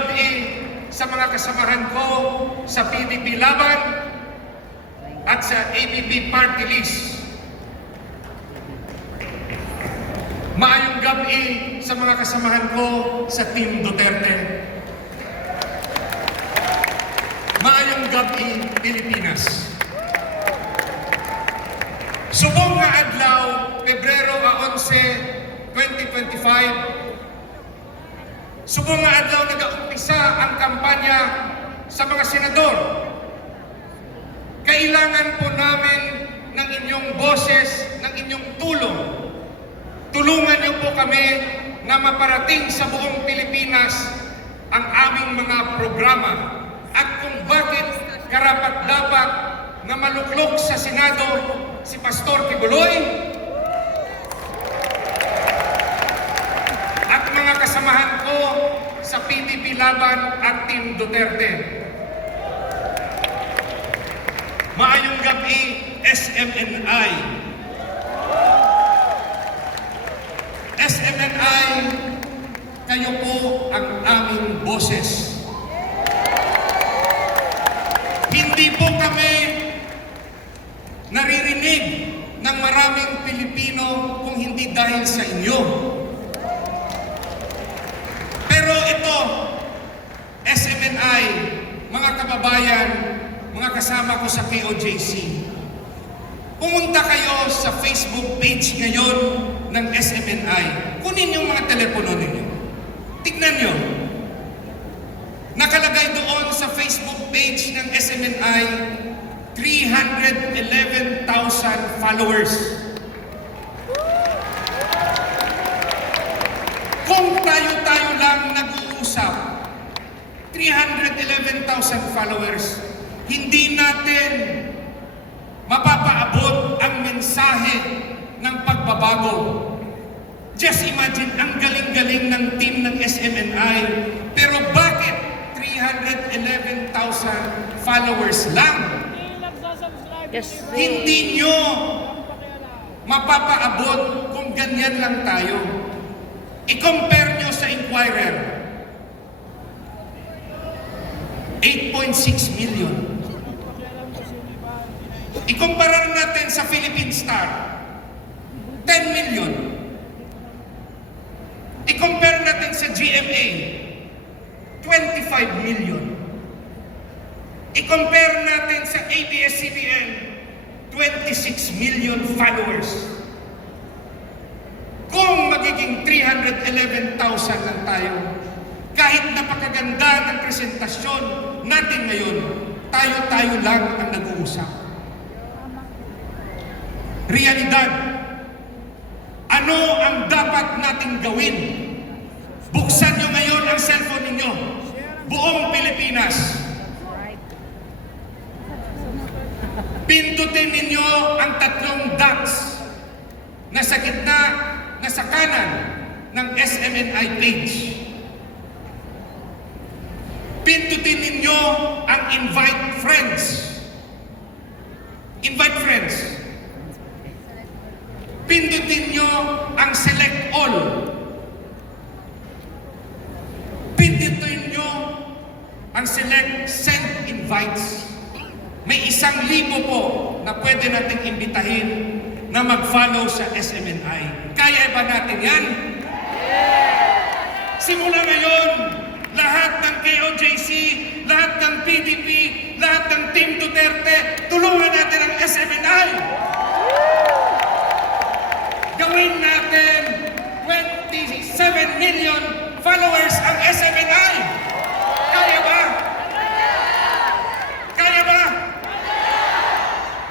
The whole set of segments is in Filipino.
gabi sa mga kasamahan ko sa PDP Laban at sa ABP Party List. Maayong gabi sa mga kasamahan ko sa Team Duterte. Maayong gabi, Pilipinas. Subong nga adlaw, Pebrero 11, 2025, subong nga adlaw nag-umpisa ang kampanya sa mga senador. Kailangan po namin ng inyong boses, ng inyong tulong. Tulungan niyo po kami na maparating sa buong Pilipinas ang aming mga programa at kung bakit karapat-dapat na maluklok sa Senado si Pastor Kibuloy at mga kasamahan ko sa PDP Laban at Team Duterte. Maayong gabi, SMNI. SMNI, kayo po ang aming boses. Hindi po kami naririnig ng maraming Pilipino kung hindi dahil sa inyo. Pero ito, SMNI, mga kababayan, mga kasama ko sa KOJC, pumunta kayo sa Facebook page ngayon ng SMNI. Kunin yung mga telepono ninyo. Tignan nyo. Nakalagay doon sa Facebook page ng SMNI, 311,000 followers. Kung tayo-tayo lang nag-uusap, 311,000 followers, hindi natin mapapaabot ang mensahe ng pagbabago. Just imagine, ang galing-galing ng team ng SMNI, pero bakit 311,000 followers lang? Yes. Hindi nyo mapapaabot kung ganyan lang tayo. I-compare nyo sa Inquirer. 8.6 million. I-compare natin sa Philippine Star. 10 million. I-compare natin sa GMA. 25 million. I-compare natin sa ABS-CBN, 26 million followers. Kung magiging 311,000 lang tayo, kahit napakaganda ng presentasyon natin ngayon, tayo-tayo lang ang nag-uusap. Realidad, ano ang dapat nating gawin? Buksan nyo ngayon ang cellphone ninyo, buong Pilipinas. Pindutin ninyo ang 3 dots na sa gitna, na sa kanan ng SMNI page. Pindutin ninyo ang invite friends. Invite friends. Pindutin nyo ang select all. Pindutin nyo ang select send invites. May 1,000 po na pwede nating imbitahin na mag-follow sa SMNI. Kaya ba natin yan? Simula ngayon, lahat ng KOJC, lahat ng PDP, lahat ng Team Duterte, tulungan natin ang SMNI. Gawin natin 27 million followers ang SMNI. Kaya ba? Kaya ba?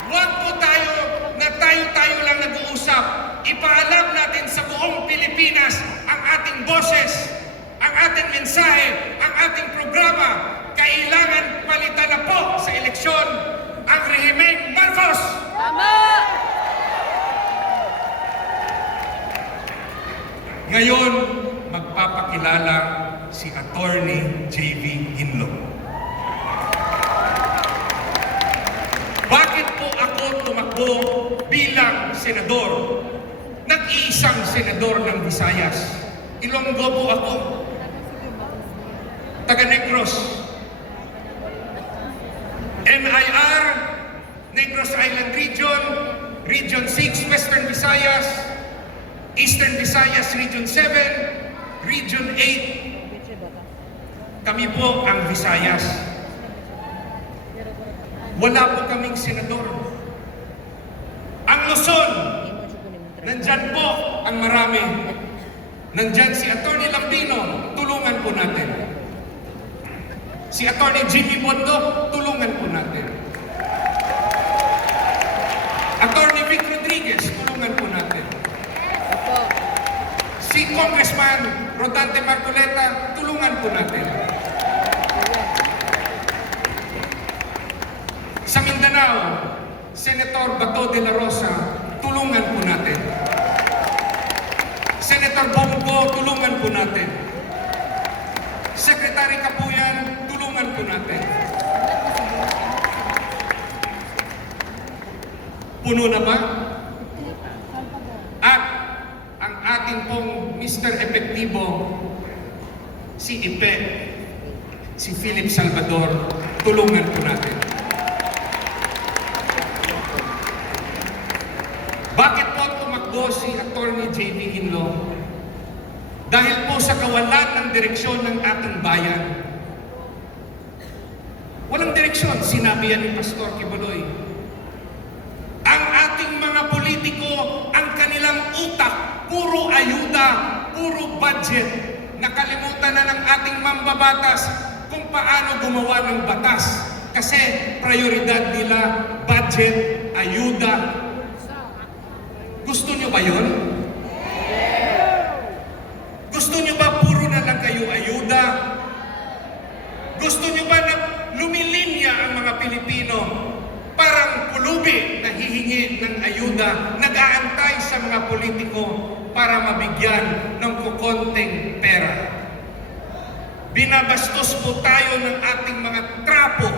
Huwag po tayo na tayo-tayo lang nag-uusap. Ipaalam natin sa buong Pilipinas ang ating boses, ang ating mensahe, ang ating programa. Kailangan palitan na po sa eleksyon ang rehimeng Marcos. Tama! Ngayon, magpapakilala si Attorney J.V. Hinlo. Bakit po ako tumakbo bilang senador? Nag-iisang senador ng Visayas. Ilonggo po ako. taga Negros. NIR, Negros Island Region, Region 6, Western Visayas, Eastern Visayas, Region 7, Region 8. Kami po ang Visayas. Wala po kaming senador. Ang Luzon, nandyan po ang marami. Nandyan si Atty. Lambino, tulungan po natin. Si Atty. Jimmy Bondoc, tulungan po natin. Atty. Vic Rodriguez, tulungan po natin. Si Congressman Rodante Marcoleta, tulungan po natin. Sa Mindanao, Senator Bato de la Rosa, tulungan po natin. Senator Bongo, tulungan po natin. Secretary Kapuyan, tulungan po natin. Puno na ba? At ang ating pong Mr. Epektibo, si Ipe, si Philip Salvador, tulungan po natin. Bakit po tumakbo si Atty. J.V. Hinlo? Dahil po sa kawalan ng direksyon ng ating bayan. Walang direksyon, sinabi yan ni Pastor Kibuloy. Ang ating mga politiko, ang kanilang utak, puro ayuda, puro budget. Nakalimutan na ng ating mambabatas kung paano gumawa ng batas. Kasi prioridad nila, budget, ayuda. Gusto nyo ba yun? Gusto nyo ba puro na lang kayo ayuda? Gusto nyo ba na lumilinya ang mga Pilipino? Parang pulubi na hihingi ng ayuda, nag-aantay sa mga politiko para mabigyan ng kukonting pera. Binabastos po tayo ng ating mga trapo,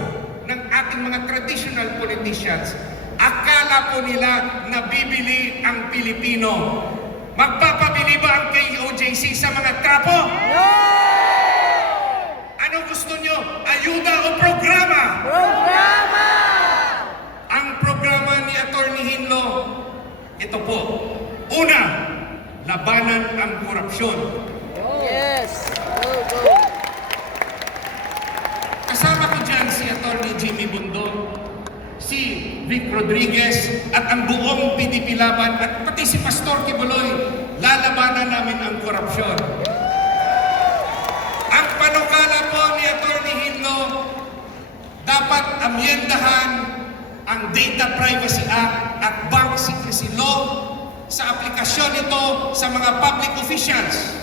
ng ating mga traditional politicians. Akala po nila nabibili ang Pilipino. Magpapabili ba ang KOJC sa mga trapo? No! Ano gusto nyo? Ayuda o programa? Programa! Ang programa ni Atty. Hinlo, ito po. Una, labanan ang korupsyon. Yes! Go, go! Kasama ko dyan si Atty. Jimmy Bondoc, si Vic Rodriguez at ang buong PDP Laban at pati si Pastor Kibuloy, lalabanan namin ang korupsyon. Ang panukala po ni Atty. Hinlo, dapat amyendahan ang Data Privacy Act at Bank Secrecy Law sa aplikasyon nito sa mga public officials.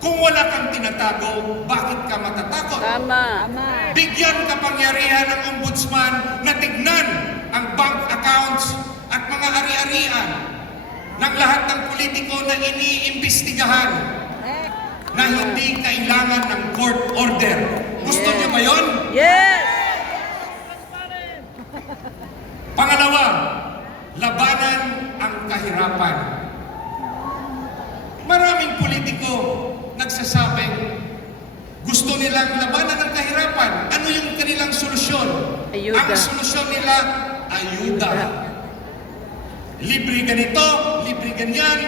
Kung wala kang tinatago, bakit ka matatakot? Tama! Bigyan kapangyarihan ng ombudsman na tignan ang bank accounts at mga ari-arian ng lahat ng politiko na iniimbestigahan na hindi kailangan ng court order. Gusto niyo ba yun? Yes! Pangalawa, labanan ang kahirapan. Maraming politiko nagsasabing gusto nilang labanan ng kahirapan. Ano yung kanilang solusyon? Ayuda. Ang solusyon nila, ayuda. Libre ganito, libre ganyan,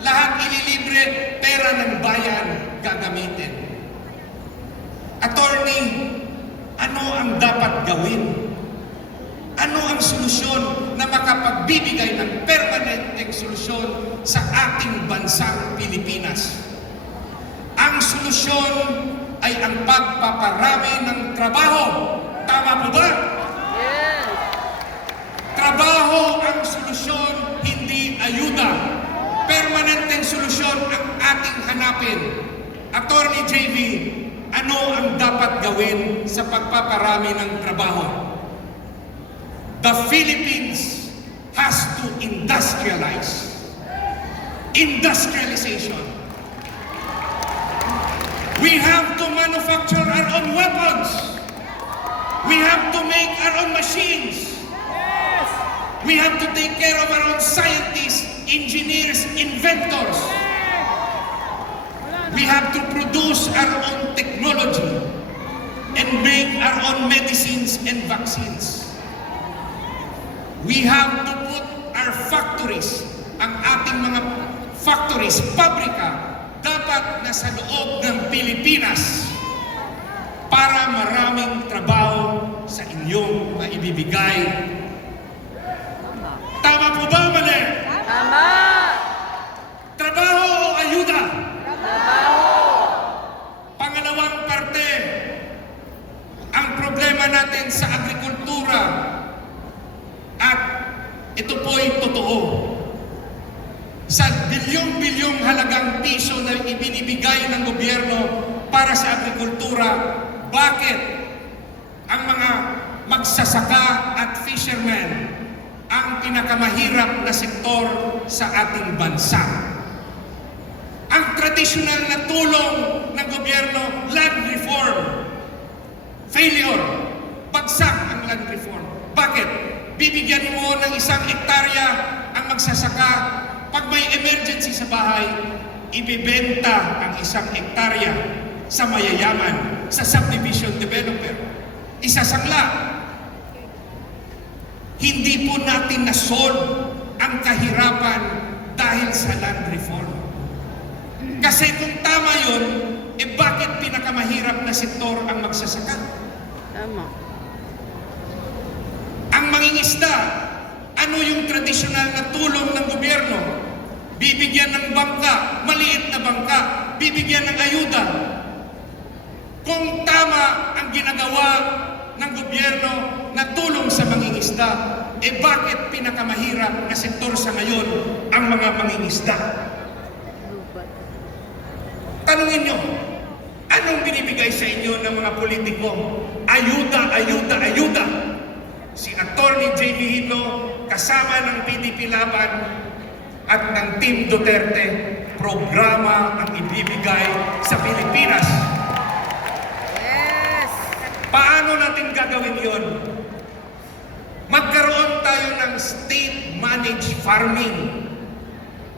lahat ililibre, pera ng bayan gagamitin. Attorney, ano ang dapat gawin? Ano ang solusyon na makapagbibigay ng permanenteng solusyon sa ating bansang Pilipinas? Ang solusyon ay ang pagpaparami ng trabaho. Tama po ba? Yes! Trabaho ang solusyon, hindi ayuda. Permanenteng solusyon ang ating hanapin. Attorney JV, ano ang dapat gawin sa pagpaparami ng trabaho? The Philippines has to industrialize. Industrialization. We have to manufacture our own weapons. We have to make our own machines. We have to take care of our own scientists, engineers, inventors. We have to produce our own technology and make our own medicines and vaccines. We have to put our factories, ang ating mga factories, pabrika, dapat nasa loob ng Pilipinas para maraming trabaho sa inyong maibibigay. Tama po ba o mali? Tama. Trabaho o ayuda? Trabaho. Pangalawang parte, ang problema natin sa agrikultura, at ito po'y totoo. Sa bilyong-bilyong halagang piso na ibinibigay ng gobyerno para sa agrikultura, bakit ang mga magsasaka at fishermen ang pinakamahirap na sektor sa ating bansa? Ang tradisyonal na tulong ng gobyerno, land reform, failure, bagsak ang land reform. Bakit? Bibigyan mo ng 1 hektarya ang magsasaka. Pag may emergency sa bahay, ibibenta ang 1 hektarya sa mayayaman, sa subdivision developer. Isasangla. Hindi po natin na-solve ang kahirapan dahil sa land reform. Kasi kung tama yun, bakit pinakamahirap na sektor ang magsasaka? Tama. Ang mangingisda, ano yung tradisyonal na tulong ng gobyerno? Bibigyan ng bangka, maliit na bangka, bibigyan ng ayuda. Kung tama ang ginagawa ng gobyerno na tulong sa mangingisda, bakit pinakamahirap na sektor sa ngayon ang mga mangingisda? Tanungin nyo, anong binibigay sa inyo ng mga politiko? Ayuda, ayuda, ayuda. Si Attorney J.V. Hilo, kasama ng PDP Laban at ng Team Duterte, programa ang ibibigay sa Pilipinas. Yes. Paano natin gagawin yon? Magkaroon tayo ng state-managed farming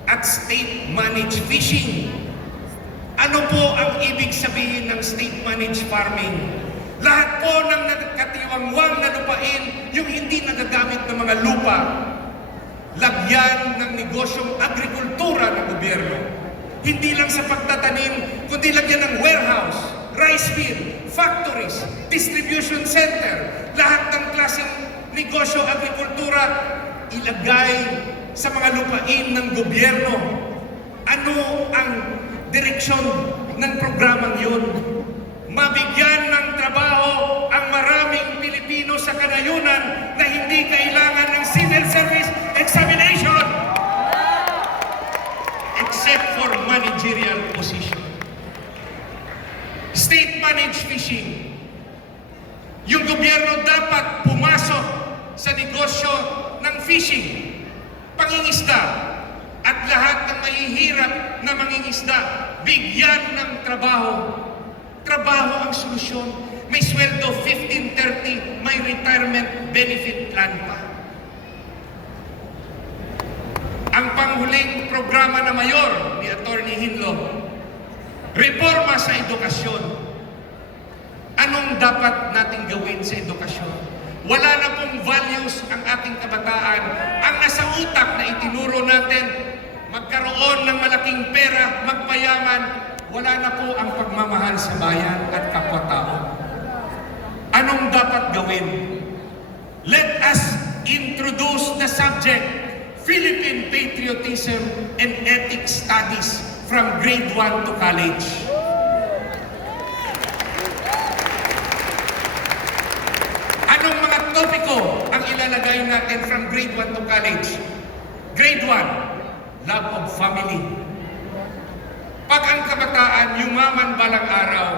at state-managed fishing. Ano po ang ibig sabihin ng state-managed farming? Lahat po ng nakatiwangwang na lupain, yung hindi nagagamit ng mga lupa, lagyan ng negosyong agrikultura ng gobyerno. Hindi lang sa pagtatanim, kundi lagyan ng warehouse, rice mill, factories, distribution center, lahat ng klaseng negosyo agrikultura, ilagay sa mga lupain ng gobyerno. Ano ang direksyon ng programang yun? Mabigyan ng trabaho ang maraming Pilipino sa kanayunan na hindi kailangan ng civil service examination except for managerial position. State-managed fishing. Yung gobyerno dapat pumasok sa negosyo ng fishing, pangingisda, at lahat ng mahihirap na mangingisda, bigyan ng trabaho. Trabaho ang solusyon. May sweldo 15-30, may retirement benefit plan pa. Ang panghuling programa na mayor ni Attorney Hinlo, reforma sa edukasyon. Anong dapat nating gawin sa edukasyon? Wala na pong values ang ating kabataan. Ang nasa utak na itinuro natin, magkaroon ng malaking pera, magpayaman, wala na po ang pagmamahal sa bayan at kapwa-tao. Anong dapat gawin? Let us introduce the subject, Philippine Patriotism and Ethics Studies from grade 1 to college. Anong mga topiko ang ilalagay natin from grade 1 to college? Grade 1, love of family. Pag ang kabataan yumaman balang araw,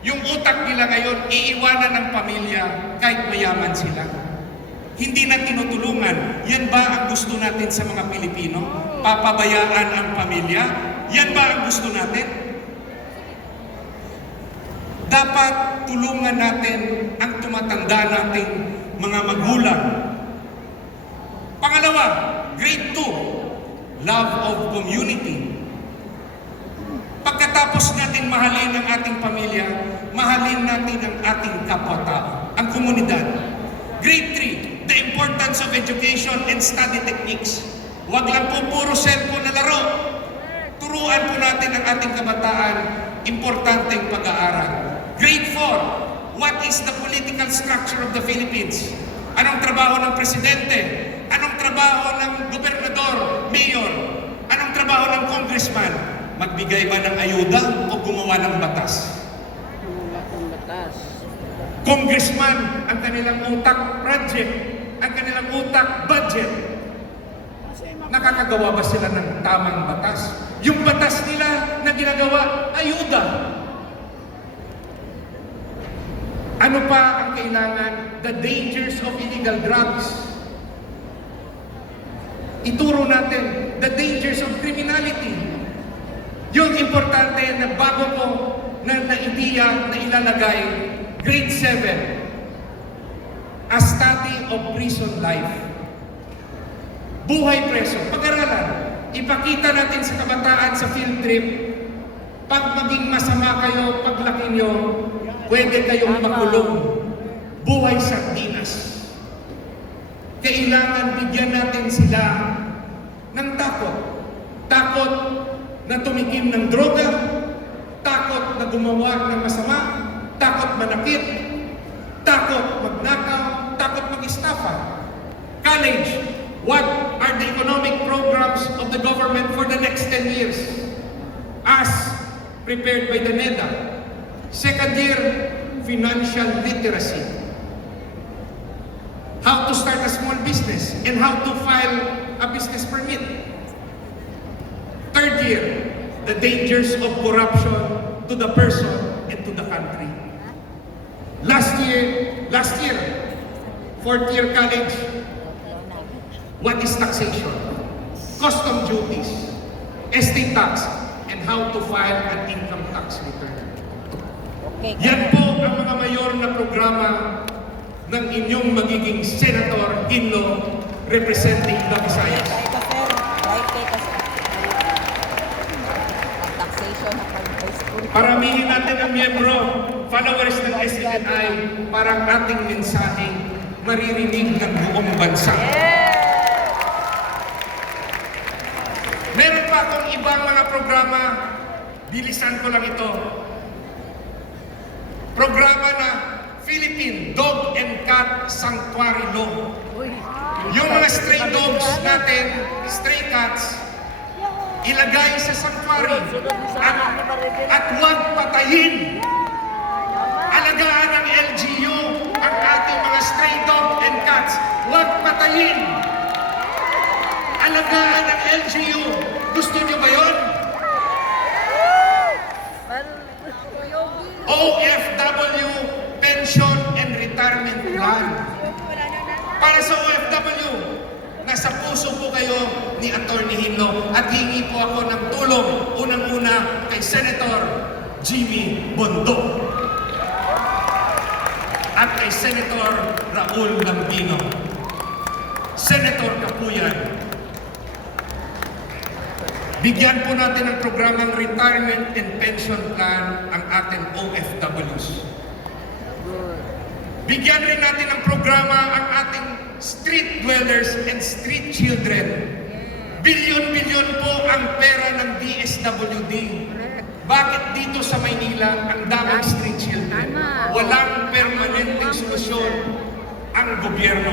yung utak nila ngayon, iiwanan ng pamilya kahit mayaman sila. Hindi na tinutulungan. Yan ba ang gusto natin sa mga Pilipino? Papabayaan ang pamilya? Yan ba ang gusto natin? Dapat tulungan natin ang tumatanda nating mga magulang. Pangalawa, grade 2, love of community. Pagkatapos Pagkatapos natin mahalin ang ating pamilya, mahalin natin ang ating kapwa-tao, ang komunidad. Grade 3, the importance of education and study techniques. Huwag lang po puro cellphone na laro. Turuan po natin ang ating kabataan, importanteng pag-aaral. Grade 4, what is the political structure of the Philippines? Anong trabaho ng presidente? Anong trabaho ng gobernador, mayor? Anong trabaho ng congressman? Magbigay ba ng ayuda o gumawa ng batas? Wala kang batas. Congressman, ang kanilang utak project, ang kanilang utak budget. Nakakagawa ba sila ng tamang batas? Yung batas nila na ginagawa, ayuda. Ano pa ang kailangan? The dangers of illegal drugs. Ituro natin the dangers of criminality. Yung importante na bago ko na idea na ilalagay, grade 7, a study of prison life. Buhay preso, pag-aralan. Ipakita natin sa kabataan sa field trip, pag maging masama kayo, paglaki nyo, pwede kayong makulong. Buhay sardinas. Kailangan bigyan natin sila ng takot. Takot na tumikim ng droga, takot na gumawa ng masama, takot manakit, takot magnakaw, takot mag-estafa. College, what are the economic programs of the government for the next 10 years? As prepared by the NEDA. Second year, financial literacy. How to start a small business and how to file a business permit. Third year, the dangers of corruption to the person and to the country. Last year, fourth year college, what is taxation? Custom duties, estate tax, and how to file an income tax return. Yan po ang mga mayor na programa ng inyong magiging Senator Ginlo representing the Visayas. Paramihin natin ang miyembro, followers ng SNI, para ang ating mensahe maririnig ng buong bansa. Meron pa akong ibang mga programa, bilisan ko lang ito. Programa na Philippine Dog and Cat Sanctuary Law. Yung mga stray dogs natin, stray cats, ilagay sa sanctuary at huwag patayin. Alagaan ng LGU ang ating mga stray dog and cats. Huwag patayin. Alagaan ng LGU. Gusto niyo ba yun? OFW Pension and Retirement Plan. Para sa OFW, nasa puso po kayo ni Atty. Ginlo at hingi po ako ng tulong unang-una kay Senator Jimmy Bondoc at kay Senator Raul Lambino. Senator Kapuyan, bigyan po natin ng programang retirement and pension plan ang ating OFWs. Bigyan rin natin ng programa ang ating street dwellers and street children. Bilyon-bilyon po ang pera ng DSWD. Bakit dito sa Maynila ang daming street children? Walang permanenteng solusyon ang gobyerno.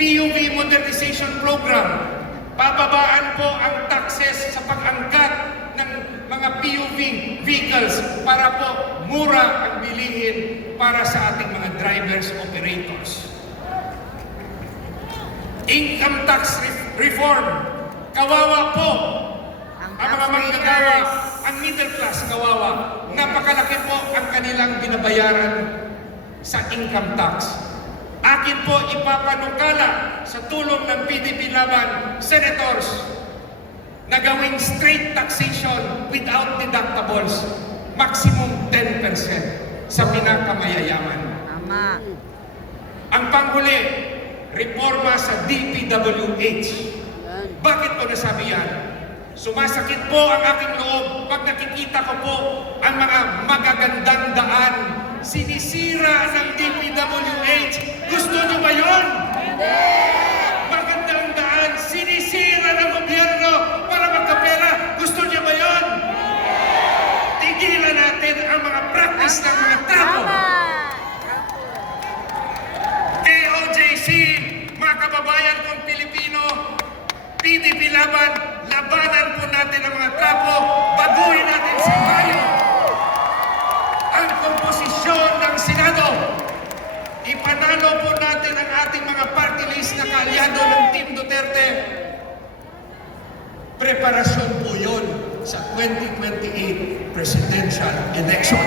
PUV Modernization Program. Pababaan po ang taxes sa pag-angkat ng mga PUV vehicles para po mura ang bilihin para sa ating mga drivers, operators. Income tax reform. Kawawa po ang mga manggagawa, ang middle class kawawa. Napakalaki po ang kanilang binabayaran sa income tax. Akin po ipapanukala sa tulong ng PDP Laban Senators na gawing straight taxation without deductibles, maximum 10% sa pinakamayayaman. Tama. Ang panghuli, reforma sa DPWH. Bakit ko nasabi yan? Sumasakit po ang aking loob pag nakikita ko po ang mga magagandang daan. Sinisira ng DPWH. Gusto niyo ba yun? Magandang daan, sinisira ng gobyerno para magkapera. Gusto niyo ba yun? Tigilan natin ang mga practice ng mga trapo. KOJC, mga kababayan kong Pilipino, PDP laban, labanan po natin ang mga trapo, baguhin natin si Mayo. Ang komposisyon ng Senado, ipanalo po natin ang ating mga party list na kaalyado ng Team Duterte. Preparasyon po yun sa 2028 presidential election.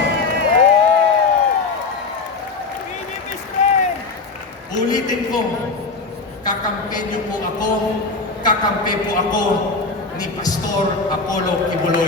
PDP Spring! Ulitin ko, kakampi niyo po ako, kakampi po ako ni Pastor Apollo Kibuloy.